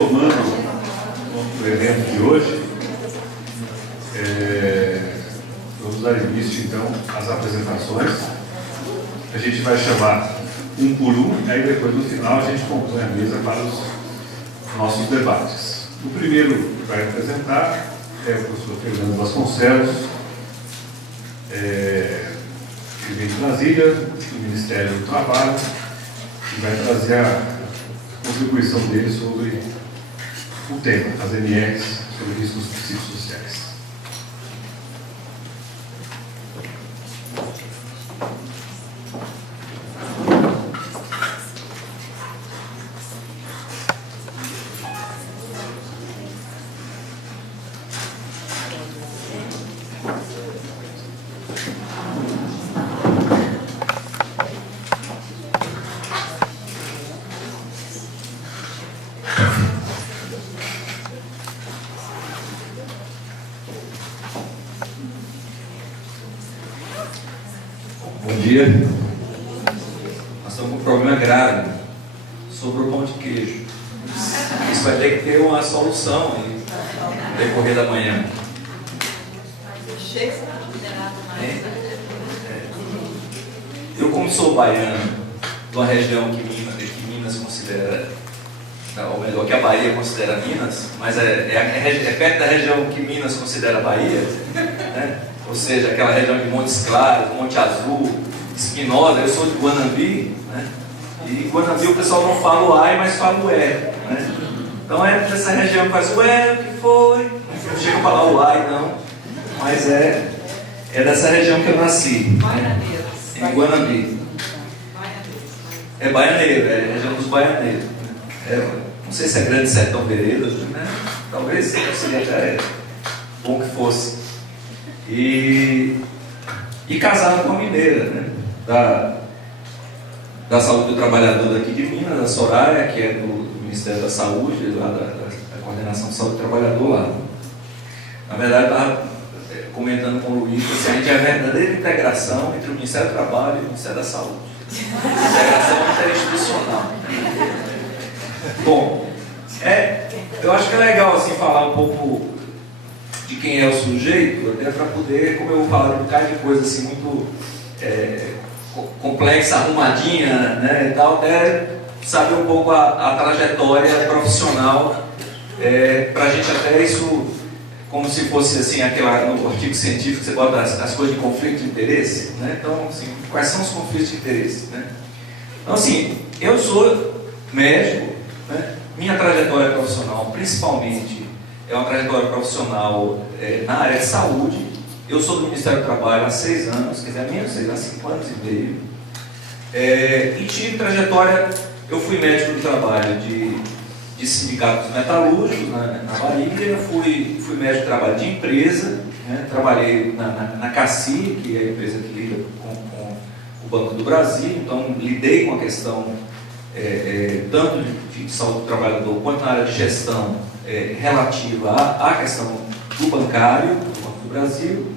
Tomando o evento de hoje, vamos dar início então às apresentações. A gente vai chamar um por um, aí depois no final a gente compõe a mesa para os nossos debates. O primeiro que vai apresentar é o professor Fernando Vasconcelos, que vem de Brasília, do Ministério do Trabalho, e vai trazer a contribuição dele sobre o tema, as MRs, sobre riscos psicossociais. Bom dia. Nós estamos com um problema grave sobre o pão de queijo. Isso vai ter que ter uma solução no decorrer da manhã. Eu, como sou baiano, de uma região que Minas considera, ou melhor, que a Bahia considera Minas, mas é perto da região que Minas considera Bahia, né? Ou seja, aquela região de Montes Claros, Monte Azul, Espinosa. Eu sou de Guanambi, né? E em Guanambi o pessoal não fala o ai, mas fala o é, né? Então é dessa região que faz o é, o que foi? Não chega a falar o ai, não, mas é dessa região que eu nasci, né? Em Guanambi. É baianeiro, é a região dos baianeiros. Não sei se é Grande Sertão Veredas, né? Talvez seria até bom que fosse. E casado com a mineira, né? Da Saúde do Trabalhador daqui de Minas, a Soraya, que é do Ministério da Saúde, lá da Coordenação de Saúde do Trabalhador lá. Na verdade, eu estava comentando com o Luiz que a gente é a verdadeira integração entre o Ministério do Trabalho e o Ministério da Saúde. Integração interinstitucional. Bom, eu acho que é legal assim, falar um pouco de quem é o sujeito, até para poder, como eu vou falar de um bocado de coisa assim, muito complexa, arrumadinha, né, e tal, até saber um pouco a trajetória profissional, para a gente até isso, como se fosse assim, no artigo científico, você bota as coisas de conflito de interesse, né? Então, assim, quais são os conflitos de interesse, né? Então, assim, eu sou médico, né? Minha trajetória profissional, principalmente, é uma trajetória profissional na área de saúde. Eu sou do Ministério do Trabalho há 6 anos, quer dizer, menos 6 anos, 5 anos e meio. E tive trajetória, eu fui médico do trabalho de sindicatos metalúrgicos na Bahia, fui médico de trabalho de empresa, né? Trabalhei na CACI, que é a empresa que lida com o Banco do Brasil, então lidei com a questão tanto de saúde do trabalhador quanto na área de gestão relativa à questão do bancário, do Banco do Brasil.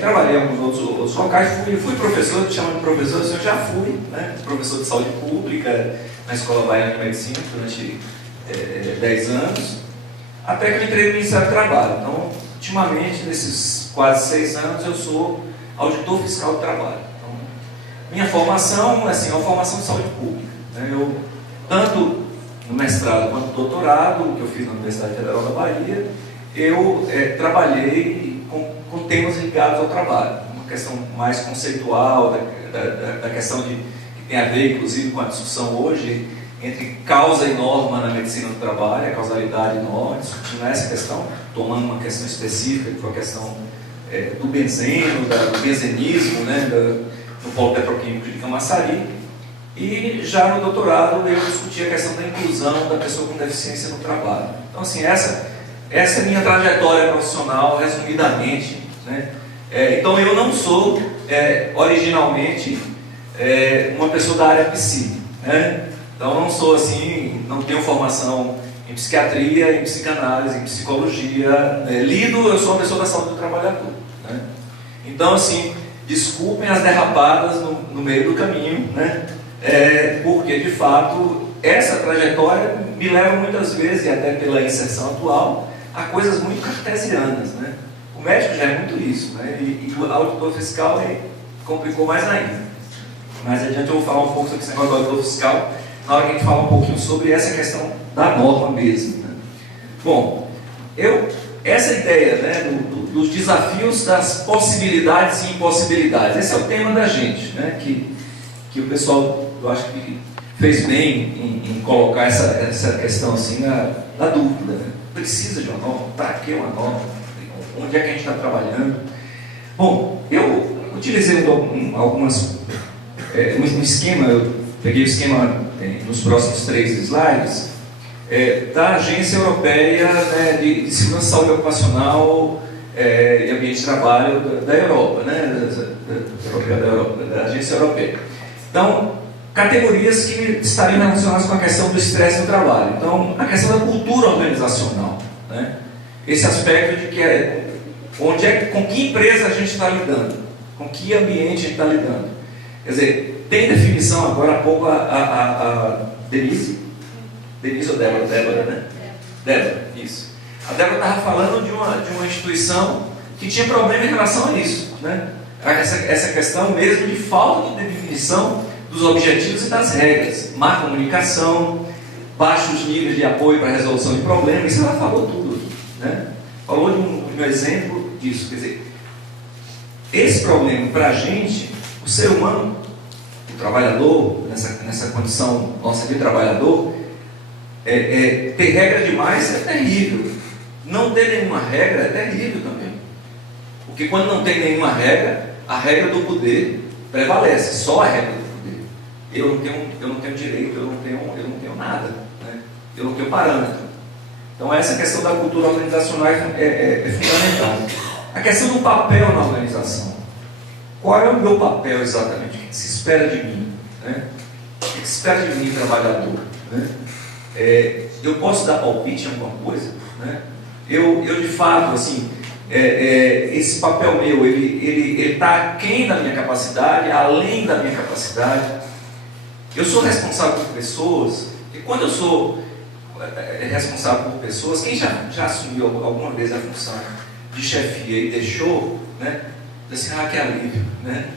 Trabalhei em alguns outros locais, fui professor, me chamam de professor, eu já fui, né? Professor de saúde pública na Escola Baiana de Medicina durante 10 anos, até que eu entrei no Ministério do Trabalho. Então, ultimamente, nesses quase 6 anos, eu sou auditor fiscal do trabalho. Então, minha formação é uma formação de saúde pública, né? Eu, tanto no mestrado quanto no doutorado, que eu fiz na Universidade Federal da Bahia, eu trabalhei com temas ligados ao trabalho, uma questão mais conceitual, da questão que tem a ver, inclusive, com a discussão hoje entre causa e norma na medicina do trabalho, a causalidade e norma, discutindo essa questão, tomando uma questão específica, que foi a questão do benzeno, do benzenismo, né, no polo petroquímico de Camaçari. E já no doutorado eu discuti a questão da inclusão da pessoa com deficiência no trabalho. Então, assim, essa é a minha trajetória profissional, resumidamente, né? Então, eu não sou, originalmente, uma pessoa da área psi, né? Então, não sou assim, não tenho formação em psiquiatria, em psicanálise, em psicologia. Eu sou uma pessoa da saúde do trabalhador, né? Então, assim, desculpem as derrapadas no meio do caminho, né? Porque, de fato, essa trajetória me leva muitas vezes, e até pela inserção atual, a coisas muito cartesianas, né? O médico já é muito isso, né? E o auditor fiscal ele complicou mais ainda. Mais adiante eu vou falar um pouco sobre esse negócio do auditor fiscal, na hora que a gente fala um pouquinho sobre essa questão da norma mesmo, né? Bom, essa ideia, né, dos desafios, das possibilidades e impossibilidades, esse é o tema da gente, né? Que o pessoal, eu acho que fez bem em colocar essa questão assim na dúvida, né? Precisa de uma norma? Para que uma norma? Onde é que a gente está trabalhando? Bom, eu utilizei um esquema, eu peguei o esquema nos próximos 3 slides, da Agência Europeia, né, de Segurança e Saúde Ocupacional e Ambiente de Trabalho da Europa, né, da Agência Europeia. Então, categorias que estariam relacionadas com a questão do estresse no trabalho. Então, a questão da cultura organizacional, né? Esse aspecto de que com que empresa a gente está lidando, com que ambiente a gente está lidando. Quer dizer, tem definição agora há pouco a Denise ou Débora, né? Débora, isso. A Débora estava falando de uma instituição que tinha problema em relação a isso, né? Essa questão mesmo de falta de definição dos objetivos e das regras, má comunicação, baixos níveis de apoio para a resolução de problemas, isso ela falou tudo, né? Falou de um exemplo disso, quer dizer, esse problema para a gente, o ser humano, o trabalhador, nessa condição nossa de trabalhador, ter regra demais é terrível, não ter nenhuma regra é terrível também, porque quando não tem nenhuma regra, a regra do poder prevalece, só a regra do poder. Eu não tenho direito, eu não tenho nada, né? Eu não tenho parâmetro. Então essa questão da cultura organizacional é fundamental. A questão do papel na organização. Qual é o meu papel exatamente? O que se espera de mim, né? O que se espera de mim, trabalhador, né? Eu posso dar palpite em alguma coisa, né? Eu de fato, assim, esse papel meu, ele está aquém da minha capacidade, além da minha capacidade. Eu sou responsável por pessoas, e quando eu sou responsável por pessoas, quem já assumiu alguma vez a função de chefia e deixou, né? Diz assim, que alívio, né?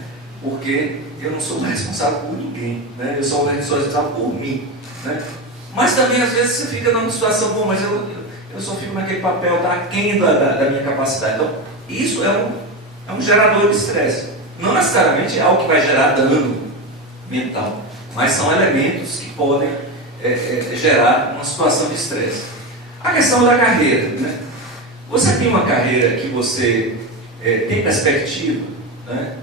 Porque eu não sou responsável por ninguém, né? Eu sou responsável por mim, né? Mas também às vezes você fica numa situação, bom, mas eu só fico naquele papel, está aquém da minha capacidade. Então, isso é um gerador de estresse. Não necessariamente é algo que vai gerar dano mental, mas são elementos que podem gerar uma situação de estresse. A questão da carreira, né? Você tem uma carreira que você tem perspectiva, né?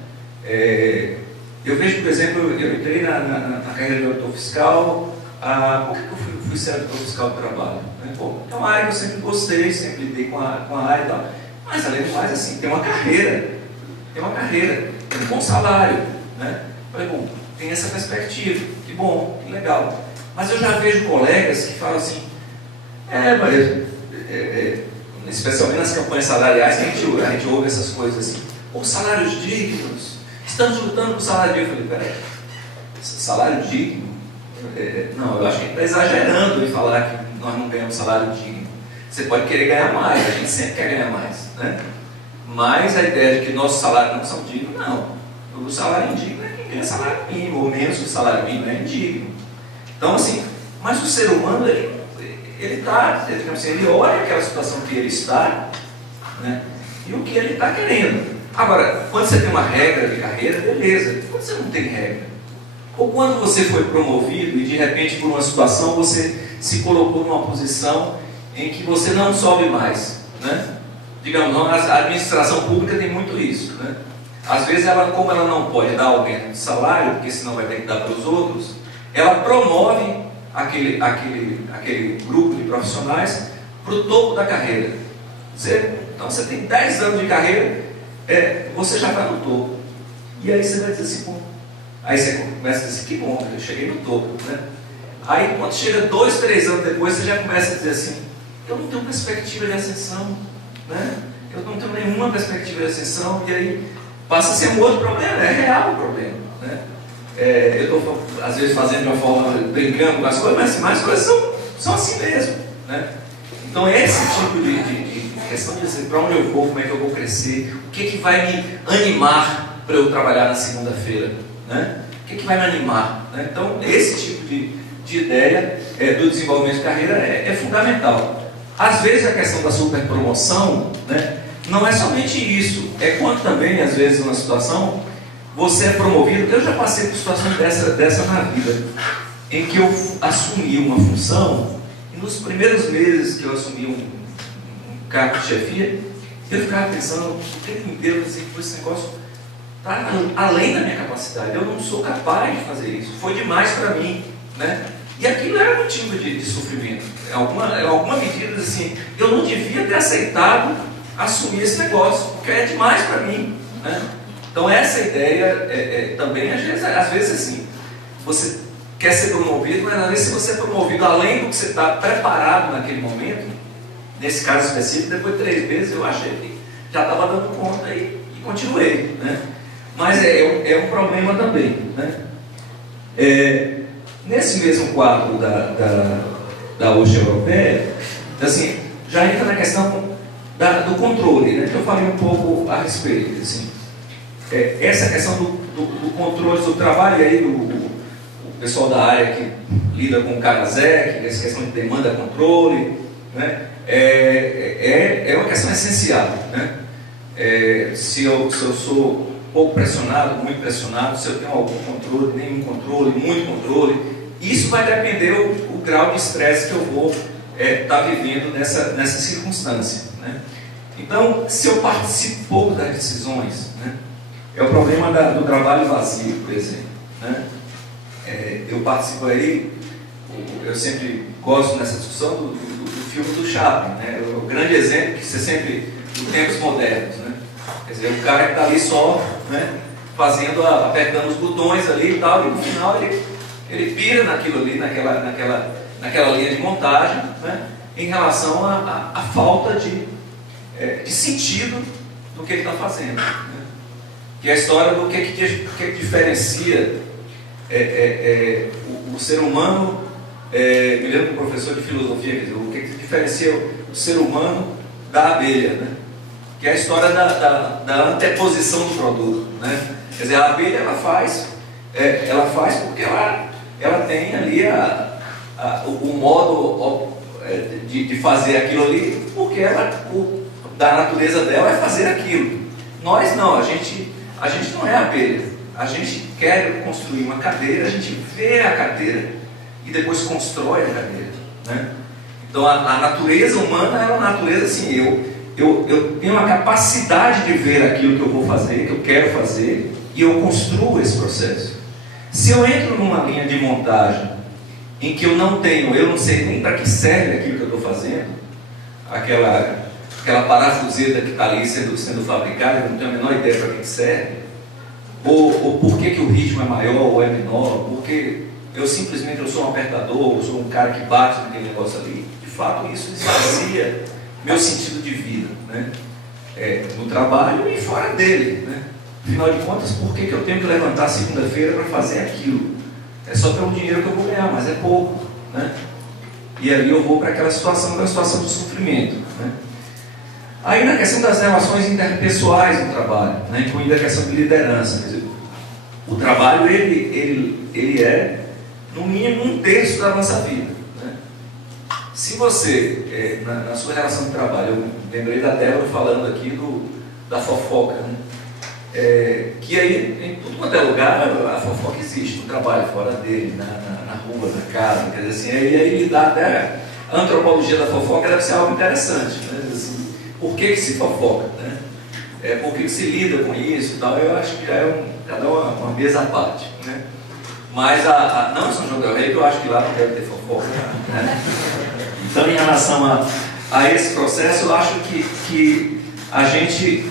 Eu vejo, por exemplo, eu entrei na carreira de auditor fiscal. Por que eu fui ser auditor fiscal do trabalho? Né? Pô, é uma área que eu sempre gostei, sempre lidei com a área e tal. Mas além do mais, assim, tem uma carreira, tem um bom salário, né? Falei, bom, tem essa perspectiva, que bom, que legal. Mas eu já vejo colegas que falam assim, especialmente nas campanhas salariais, que a gente ouve essas coisas assim, salários dignos, estamos lutando por salário digno. Eu falei, peraí, salário digno? Não, eu acho que a gente está exagerando em falar que nós não ganhamos salário digno. Você pode querer ganhar mais, a gente sempre quer ganhar mais, né? Mas a ideia de que nossos salários não são dignos, não. O salário indigno é quem ganha salário mínimo, ou menos que o salário mínimo é indigno. Então, assim, mas o ser humano, ele olha aquela situação que ele está, né? E o que ele está querendo. Agora, quando você tem uma regra de carreira, beleza. Quando você não tem regra, ou quando você foi promovido e de repente por uma situação você se colocou numa posição em que você não sobe mais, né? Digamos, a administração pública tem muito isso, né? Às vezes como ela não pode dar aumento de salário, porque senão vai ter que dar para os outros, ela promove aquele grupo de profissionais para o topo da carreira. Então você tem 10 anos de carreira, você já está no topo. E aí você vai dizer assim, pô, aí você começa a dizer assim, que bom, eu cheguei no topo, né? Aí quando chega 2, 3 anos depois, você já começa a dizer assim, eu não tenho perspectiva de ascensão, né? Eu não tenho nenhuma perspectiva de ascensão, e aí passa a ser um outro problema, é real o problema, né? Eu estou às vezes fazendo de uma forma, brincando com as coisas, mas as coisas são assim mesmo, né? Então esse tipo de questão de dizer para onde eu vou, como é que eu vou crescer, o que vai me animar para eu trabalhar na segunda-feira, né? O que vai me animar, né? Então esse tipo de ideia do desenvolvimento de carreira é fundamental. Às vezes a questão da superpromoção, né, não é somente isso, é quando também, às vezes, numa situação, você é promovido. Eu já passei por situações dessa na vida, em que eu assumi uma função, e nos primeiros meses que eu assumi um cargo de chefia, eu ficava pensando, o tempo inteiro, assim, que esse negócio está além da minha capacidade, eu não sou capaz de fazer isso, foi demais para mim, né? E aquilo era motivo de sofrimento, em alguma medida, assim, eu não devia ter aceitado assumir esse negócio, porque é demais para mim, né? Então essa ideia também, às vezes assim, você quer ser promovido, mas às vezes se você é promovido além do que você está preparado naquele momento, nesse caso específico, depois de 3 meses eu achei que já estava dando conta e continuei, né? Mas é um problema também, né? Nesse mesmo quadro da hoste europeia, assim, já entra na questão do controle, né? Que eu falei um pouco a respeito, assim. Essa questão do controle do trabalho, e aí o pessoal da área que lida com o CARASEC, essa questão de demanda-controle, né? É uma questão essencial, né? Se eu sou pouco pressionado, muito pressionado, se eu tenho algum controle, nenhum controle, muito controle, isso vai depender o grau de estresse que eu vou estar vivendo nessa circunstância, né? Então, se eu participo pouco das decisões, né? É o problema do trabalho vazio, por exemplo, né? Eu participo aí, eu sempre gosto nessa discussão do filme do Chaplin, né? O grande exemplo que você sempre, dos tempos modernos, né? Quer dizer, o cara que está ali só, né, apertando os botões ali e tal, e no final ele pira naquilo ali, naquela linha de montagem, né, em relação à falta de sentido do que ele está fazendo, né? Que é a história do que diferencia o ser humano, me lembro de um professor de filosofia, quer dizer, o que diferencia o ser humano da abelha, né? Que é a história da anteposição do produto, né? Quer dizer, a abelha ela faz porque ela tem ali o modo de fazer aquilo ali, porque da natureza dela é fazer aquilo. Nós não, a gente não é abelha. A gente quer construir uma cadeira, a gente vê a cadeira e depois constrói a cadeira, né? Então a natureza humana é uma natureza assim, eu tenho a capacidade de ver aquilo que eu vou fazer, que eu quero fazer, e eu construo esse processo. Se eu entro numa linha de montagem em que eu não sei nem para que serve aquilo que eu estou fazendo, aquela parafuseta que está ali sendo fabricada, eu não tenho a menor ideia para que serve, ou por que o ritmo é maior ou é menor, porque eu simplesmente sou um apertador, eu sou um cara que bate naquele negócio ali, de fato isso esvazia meu sentido de vida, né? No trabalho e fora dele, né? Afinal de contas, por que eu tenho que levantar segunda-feira para fazer aquilo? É só pelo dinheiro que eu vou ganhar, mas é pouco, né? E aí eu vou para aquela situação, de sofrimento, né? Aí na questão das relações interpessoais do trabalho, né? Incluindo a questão de liderança, quer dizer, o trabalho ele é no mínimo 1/3 da nossa vida. Se você, na sua relação de trabalho, eu lembrei da Débora falando aqui da fofoca, né? Que aí, em tudo quanto é lugar, a fofoca existe, no trabalho, fora dele, na rua, na casa, quer dizer assim, e aí dá até a antropologia da fofoca deve ser algo interessante, né? Assim, por que se fofoca, né? Por que se lida com isso e tal, eu acho que já é cada uma mesa à parte, né? Mas não São João del Rei, que eu acho que lá não deve ter fofoca, né? Então, em relação a esse processo, eu acho que a gente,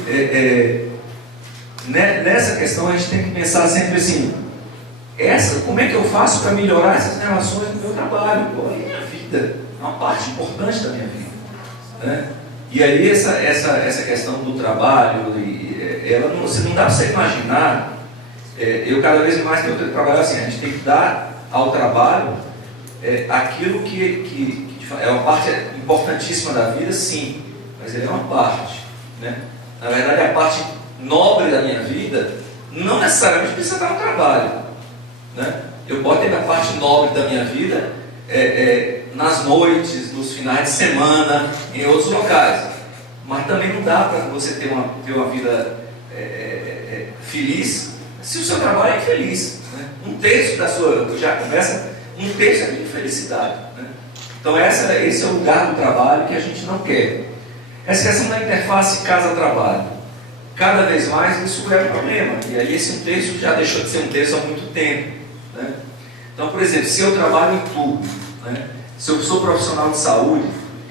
nessa questão, a gente tem que pensar sempre assim, como é que eu faço para melhorar essas relações no meu trabalho? É minha vida, é uma parte importante da minha vida, né? E aí, essa questão do trabalho, você não dá para você imaginar, eu cada vez mais tenho que trabalhar assim, a gente tem que dar ao trabalho aquilo que é uma parte importantíssima da vida, sim, mas ele é uma parte, né? Na verdade, a parte nobre da minha vida não necessariamente precisa estar no trabalho, né? Eu posso ter a parte nobre da minha vida nas noites, nos finais de semana, em outros locais, mas também não dá para você ter uma vida feliz se o seu trabalho é infeliz, né? Um terço da sua, já começa, um terço é de infelicidade, né? Então esse é o lugar do trabalho que a gente não quer. Essa questão da interface casa-trabalho, cada vez mais isso é um problema, e aí esse um terço já deixou de ser um terço há muito tempo, né? Então, por exemplo, se eu trabalho em turno, né? Se eu sou profissional de saúde,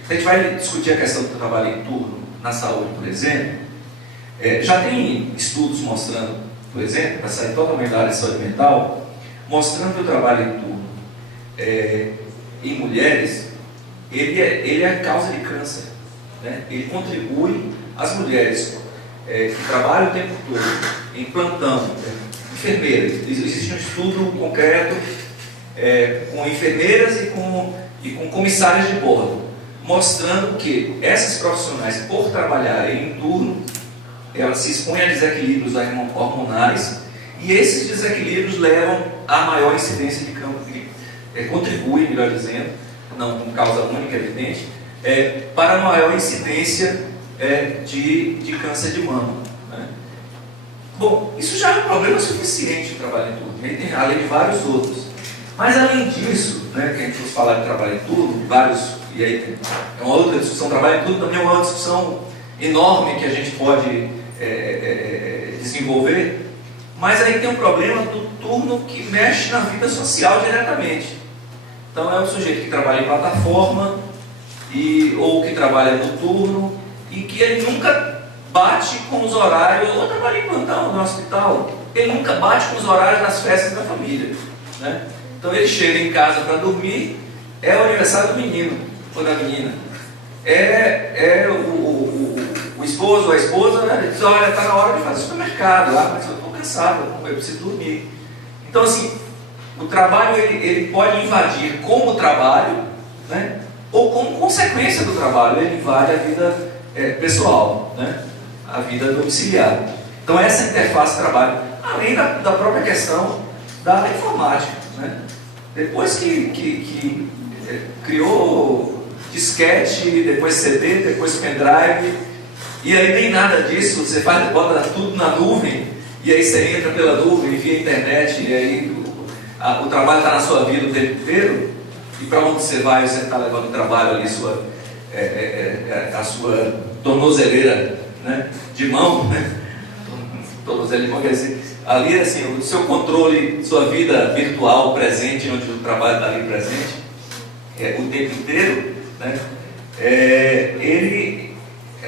a gente vai discutir a questão do trabalho em turno na saúde, por exemplo. Já tem estudos mostrando, por exemplo, para sair totalmente da área de saúde mental, mostrando que o trabalho em turno em mulheres, ele é causa de câncer, né? Ele contribui, as mulheres que trabalham o tempo todo em plantão, enfermeiras, existe um estudo concreto com enfermeiras e com comissárias de bordo, mostrando que essas profissionais, por trabalharem em turno, elas se expõem a desequilíbrios hormonais, e esses desequilíbrios levam a maior incidência de câncer, contribuem, melhor dizendo, não com causa única, evidente, para a maior incidência de câncer de mama, né? Bom, isso já é um problema suficiente o trabalho em turno, além de vários outros. Mas além disso, né, que a gente fosse falar de trabalho em turno, e aí é uma outra discussão, trabalho em turno também é uma discussão enorme que a gente pode desenvolver, mas aí tem um problema do turno que mexe na vida social diretamente. Então é o sujeito que trabalha em plataforma, ou que trabalha no turno, e que ele nunca bate com os horários, ou trabalha em plantão no hospital, ele nunca bate com os horários das festas da família, né? Então ele chega em casa para dormir, é o aniversário do menino ou da menina, o esposo ou a esposa, né, diz: olha, está na hora de fazer supermercado lá, mas eu estou cansado, eu preciso dormir. Então, assim, o trabalho ele pode invadir como trabalho, né, ou como consequência do trabalho, ele invade a vida pessoal, né, a vida domiciliar. Então, essa interface de trabalho, além da própria questão da informática, né? Depois que criou disquete, depois CD, depois pendrive, e aí nem nada disso, você bota tudo na nuvem, e aí você entra pela nuvem, via internet, e aí o trabalho está na sua vida o tempo inteiro, e para onde você vai, você está levando o trabalho ali, a sua tornozeleira, né, de mão, né? Tornozeleira de mão, quer dizer, ali assim, o seu controle, sua vida virtual presente, onde o trabalho está ali presente, o tempo inteiro, né?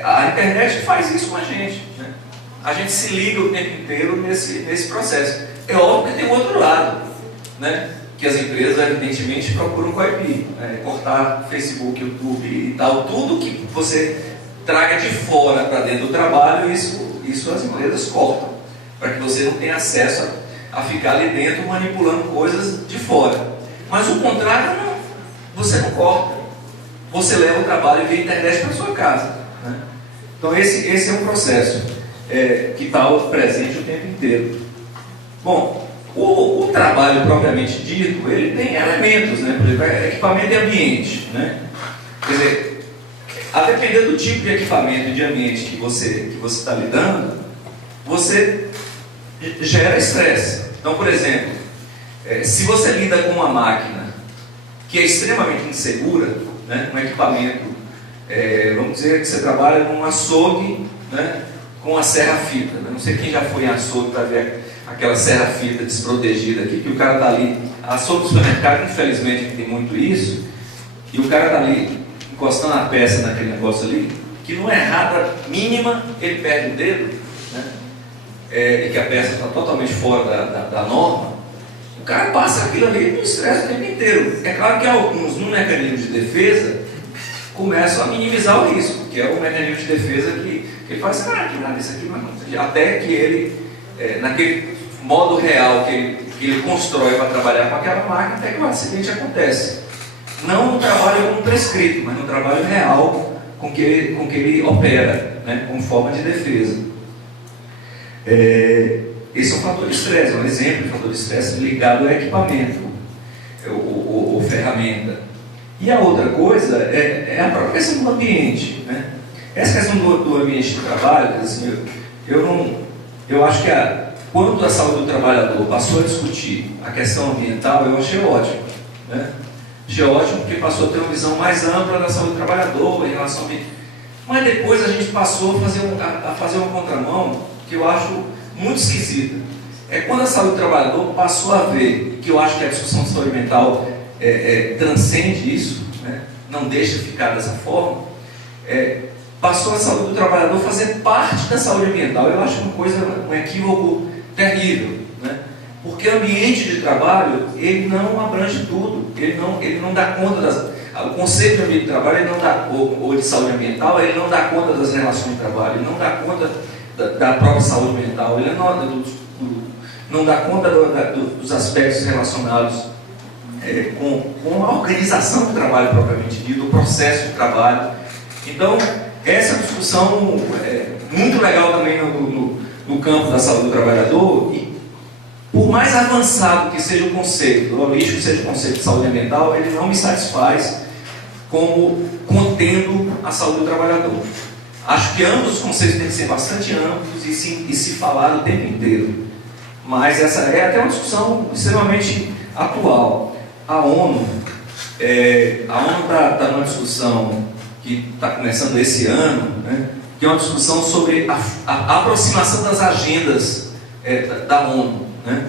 A internet faz isso com a gente, né? A gente se liga o tempo inteiro nesse processo. É óbvio que tem o outro lado, né? Que as empresas evidentemente procuram coibir, né? Cortar Facebook, YouTube e tal, tudo que você traga de fora para dentro do trabalho, isso as empresas cortam, para que você não tenha acesso a ficar ali dentro manipulando coisas de fora. Mas o contrário, não, você não corta, você leva o trabalho via internet para a sua casa, né? Então esse é um processo que está presente o tempo inteiro. Bom, o trabalho propriamente dito, ele tem elementos, né? Por exemplo, equipamento e ambiente, né? Quer dizer, a depender do tipo de equipamento e de ambiente que você está lidando, você gera estresse. Então, por exemplo, se você lida com uma máquina que é extremamente insegura, né, um equipamento, vamos dizer que você trabalha num açougue, né, com a serra-fita. Não sei quem já foi em açougue para ver aquela serra-fita desprotegida aqui, que o cara está ali, açougue do supermercado, infelizmente tem muito isso, e o cara está ali encostando a peça naquele negócio ali, que numa errada mínima ele perde o dedo, né? E que a peça está totalmente fora da norma, o cara passa aquilo ali no estresse o tempo inteiro. É claro que alguns, no mecanismo de defesa, começam a minimizar o risco, que é o mecanismo de defesa que ele faz, que nada, isso aqui não é, até que ele, naquele modo real que ele constrói para trabalhar com aquela máquina, até que o acidente acontece. não no trabalho como prescrito, mas no trabalho real com que ele opera, né, como forma de defesa. Esse é um fator de estresse, um exemplo de fator de estresse ligado ao equipamento, ou ferramenta. E a outra coisa é a própria questão do ambiente, né? Essa questão do ambiente de trabalho, assim, eu acho que quando a saúde do trabalhador passou a discutir a questão ambiental, eu achei ótimo, né? Achei ótimo porque passou a ter uma visão mais ampla da saúde do trabalhador em relação ao ambiente. Mas depois a gente passou a fazer uma contramão que eu acho muito esquisita. É quando a saúde do trabalhador passou a ver, que eu acho que a discussão de saúde mental transcende isso, né? Não deixa ficar dessa forma, passou a saúde do trabalhador fazer parte da saúde ambiental. Eu acho um equívoco terrível, né? Porque o ambiente de trabalho, ele não abrange tudo, ele não dá conta o conceito de ambiente de trabalho, ele não dá, ou de saúde ambiental, ele não dá conta das relações de trabalho, ele não dá conta da própria saúde mental, ele não dá conta dos aspectos relacionados com a organização do trabalho propriamente dito, o processo de trabalho. Então, essa discussão muito legal também no campo da saúde do trabalhador, e por mais avançado que seja o conceito, o holístico seja o conceito de saúde ambiental, ele não me satisfaz como contendo a saúde do trabalhador. Acho que ambos os conceitos têm que ser bastante amplos e se falar o tempo inteiro. Mas essa é até uma discussão extremamente atual. A ONU está numa discussão que está começando esse ano, né, que é uma discussão sobre a aproximação das agendas da ONU, né?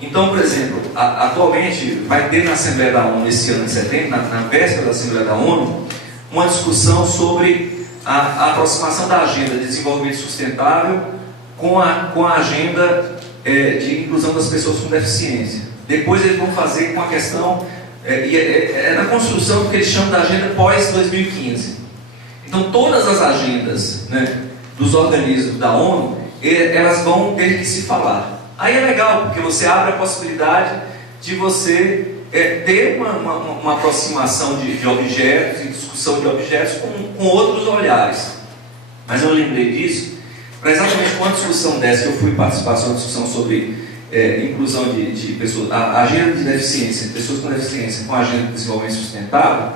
Então, por exemplo, atualmente vai ter na Assembleia da ONU esse ano, em setembro, na véspera da Assembleia da ONU, uma discussão sobre a aproximação da agenda de desenvolvimento sustentável com a agenda de inclusão das pessoas com deficiência. Depois eles vão fazer com a questão, na construção do que eles chamam da agenda pós-2015. Então todas as agendas, né, dos organismos da ONU, elas vão ter que se falar. Aí é legal, porque você abre a possibilidade de você ter uma aproximação de objetos e discussão de objetos com outros olhares. Mas eu lembrei disso para exatamente uma discussão dessa que eu fui participar, sobre uma discussão sobre inclusão de pessoas, a agenda de deficiência, pessoas com deficiência com a agenda de desenvolvimento sustentável,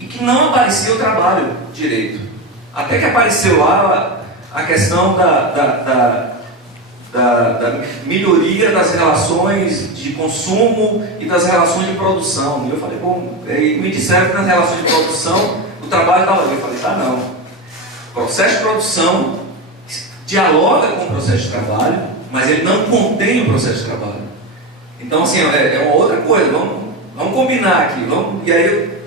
e que não aparecia o trabalho direito. Até que apareceu lá a questão da melhoria das relações de consumo e das relações de produção. E eu falei, me disseram que nas relações de produção o trabalho estava ali. Eu falei, não. O processo de produção dialoga com o processo de trabalho, mas ele não contém o processo de trabalho. Então, assim, é uma outra coisa. Vamos combinar aqui. E aí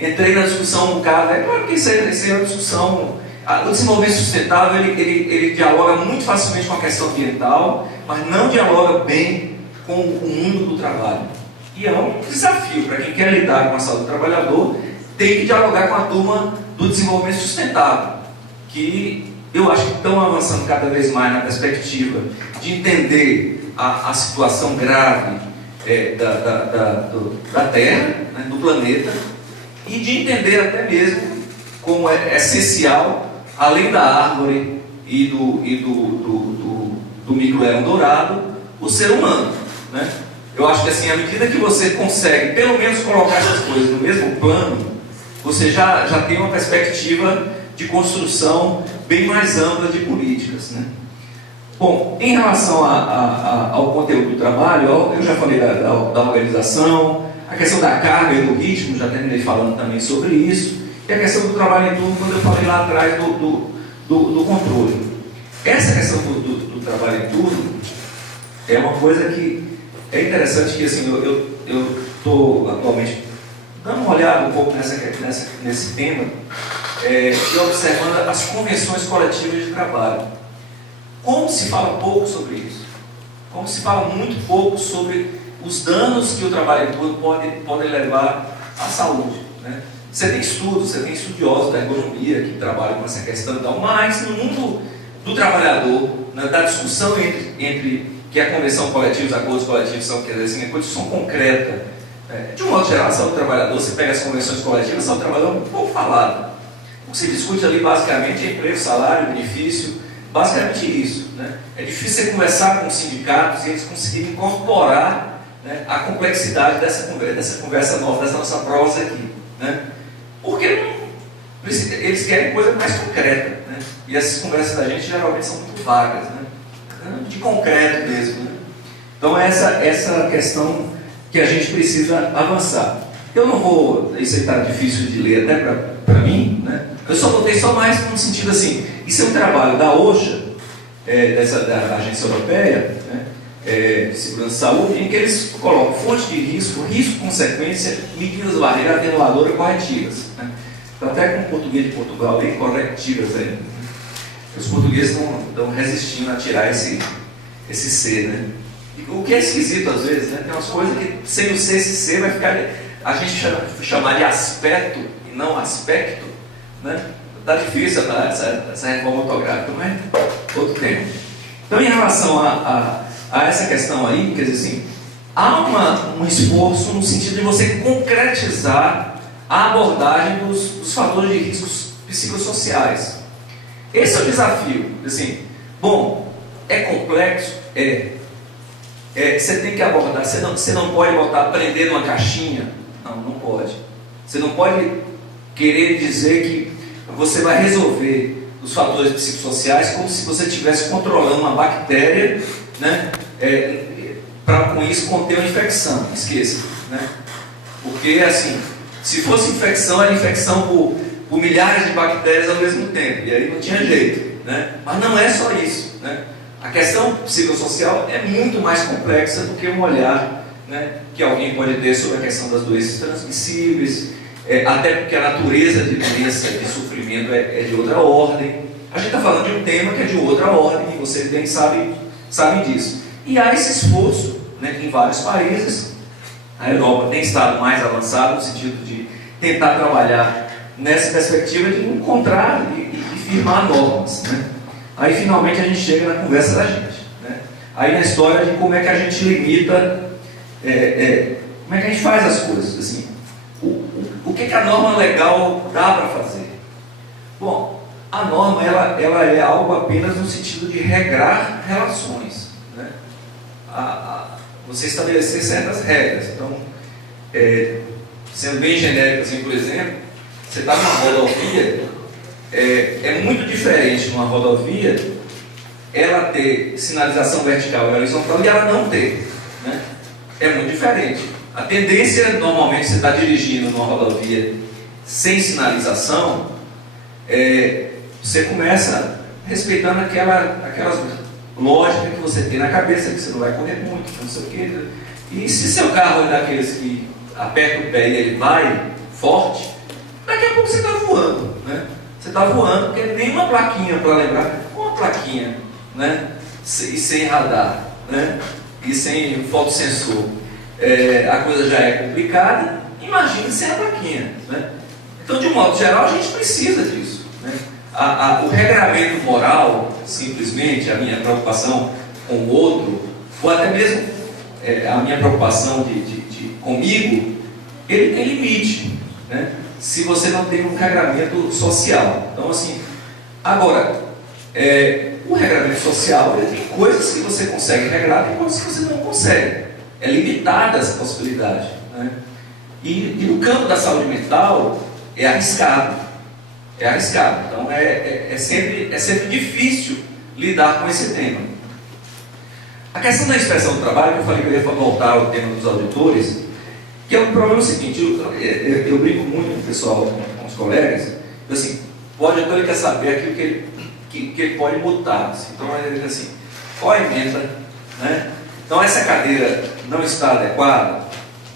eu entrei na discussão um bocado. É claro que isso é uma discussão. O desenvolvimento sustentável ele dialoga muito facilmente com a questão ambiental, mas não dialoga bem com o mundo do trabalho. E é um desafio para quem quer lidar com a saúde do trabalhador, tem que dialogar com a turma do desenvolvimento sustentável, que eu acho que estão avançando cada vez mais na perspectiva de entender a situação grave da Terra, né, do planeta, e de entender até mesmo como é essencial, além da árvore e do micro-leão dourado, o ser humano, né? Eu acho que assim, à medida que você consegue pelo menos colocar essas coisas no mesmo plano, você já tem uma perspectiva de construção bem mais ampla de políticas, né? Bom, em relação ao conteúdo do trabalho, eu já falei da organização, a questão da carga e do ritmo, já terminei falando também sobre isso. E a questão do trabalho em turno, quando eu falei lá atrás do controle. Essa questão do trabalho em turno é uma coisa que é interessante, que assim, eu estou atualmente dando uma olhada um pouco nesse tema e observando as convenções coletivas de trabalho. Como se fala pouco sobre isso? Como se fala muito pouco sobre os danos que o trabalho em turno pode levar à saúde, né? Você tem estudos, você tem estudiosos da ergonomia que trabalham com essa questão e tal, mas no mundo do trabalhador, da discussão entre que a convenção coletiva, os acordos coletivos são, quer dizer, assim, uma discussão concreta De um modo geral, a saúde do trabalhador, você pega as convenções coletivas, a saúde do trabalhador é um pouco falada. O que se discute ali basicamente é emprego, salário, benefício, basicamente isso. Né? É difícil você conversar com os sindicatos e eles conseguirem incorporar, né, a complexidade dessa conversa nossa, dessa nossa prosa aqui. Né? Porque eles querem coisa mais concreta. Né? E essas conversas da gente geralmente são muito vagas, né? De concreto mesmo. Né? Então essa questão que a gente precisa avançar. Eu não vou, isso aí está difícil de ler até para mim, né? Eu só botei só mais no sentido assim, isso é um trabalho da OSHA, da Agência Europeia, né, de Segurança de Saúde, em que eles colocam fontes de risco, consequência, medidas barreiras atenuadoras corretivas. Né? Está até com o português de Portugal aí, corretivas ainda. Né? Os portugueses estão resistindo a tirar esse C, né? O que é esquisito às vezes, né? Tem umas coisas que sem o C, esse C vai ficar. A gente chamar de aspecto e não aspecto, né? Está difícil essa reforma ortográfica, não é? Outro tema. Então, em relação a essa questão aí, quer dizer assim, há um esforço no sentido de você concretizar a abordagem dos fatores de riscos psicossociais. Esse é o desafio. Assim, bom, é complexo? Você tem que abordar, você não pode prender numa caixinha. Não pode. Você não pode querer dizer que você vai resolver os fatores psicossociais como se você estivesse controlando uma bactéria, né, para com isso conter uma infecção. Esqueça. Né? Porque, assim, se fosse infecção, era infecção por milhares de bactérias ao mesmo tempo. E aí não tinha jeito. Né? Mas não é só isso. Né? A questão psicossocial é muito mais complexa do que um olhar, né, que alguém pode ter sobre a questão das doenças transmissíveis, até porque a natureza de doença, de sofrimento é de outra ordem. A gente está falando de um tema que é de outra ordem, e vocês bem sabem disso. E há esse esforço, né, em vários países. A Europa tem estado mais avançada no sentido de tentar trabalhar nessa perspectiva de encontrar e firmar normas. Né? Aí finalmente a gente chega na conversa da gente. Né? Aí na história de como é que a gente limita, como é que a gente faz as coisas. Assim, o que a norma legal dá para fazer? Bom, a norma ela é algo apenas no sentido de regrar relações. Né? Você estabelecer certas regras. Então, sendo bem genérico assim, por exemplo, você está numa rodovia, é muito diferente numa rodovia ela ter sinalização vertical e horizontal e ela não ter. Né? É muito diferente. A tendência, normalmente, você está dirigindo numa rodovia sem sinalização, você começa respeitando aquelas lógicas que você tem na cabeça, que você não vai correr muito, não sei o quê. E se seu carro é daqueles que aperta o pé e ele vai forte, daqui a pouco você está voando. Né? Você está voando porque nem uma plaquinha para lembrar, uma plaquinha, né? E sem radar, né? E sem fotossensor. A coisa já é complicada, imagine sem a plaquinha. Né? Então, de um modo geral, a gente precisa disso. Né? O regramento moral, simplesmente, a minha preocupação com o outro, ou até mesmo a minha preocupação comigo, ele tem limite. Né? Se você não tem um regramento social. Então, assim, agora, o regramento social, ele tem coisas que você consegue regrar, tem coisas que você não consegue. É limitada essa possibilidade. Né? E no campo da saúde mental, é arriscado. É arriscado. Então, é sempre difícil lidar com esse tema. A questão da inspeção do trabalho, que eu falei que eu ia voltar ao tema dos auditores, que é um problema seguinte, eu brinco muito com o pessoal, com os colegas, assim, o auditor ele quer saber aquilo que ele pode botar. Assim. Então ele diz assim, qual a emenda, né? Então essa cadeira não está adequada,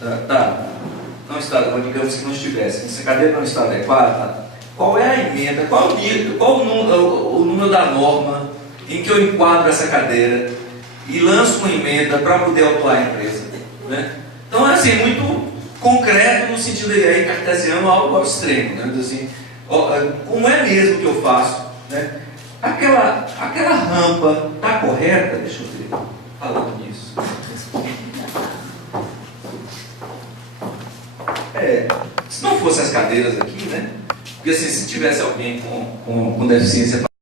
não está, digamos que não estivesse, essa cadeira não está adequada, qual é a emenda, qual o número da norma em que eu enquadro essa cadeira e lanço uma emenda para poder autuar a empresa. Né? Então é assim, muito concreto no sentido de aí, cartesiano, algo ao extremo. Né? Assim, como é mesmo que eu faço? Né? Aquela rampa está correta? Deixa eu ver, falando nisso. fossem as cadeiras aqui, né? Porque assim, se tivesse alguém com deficiência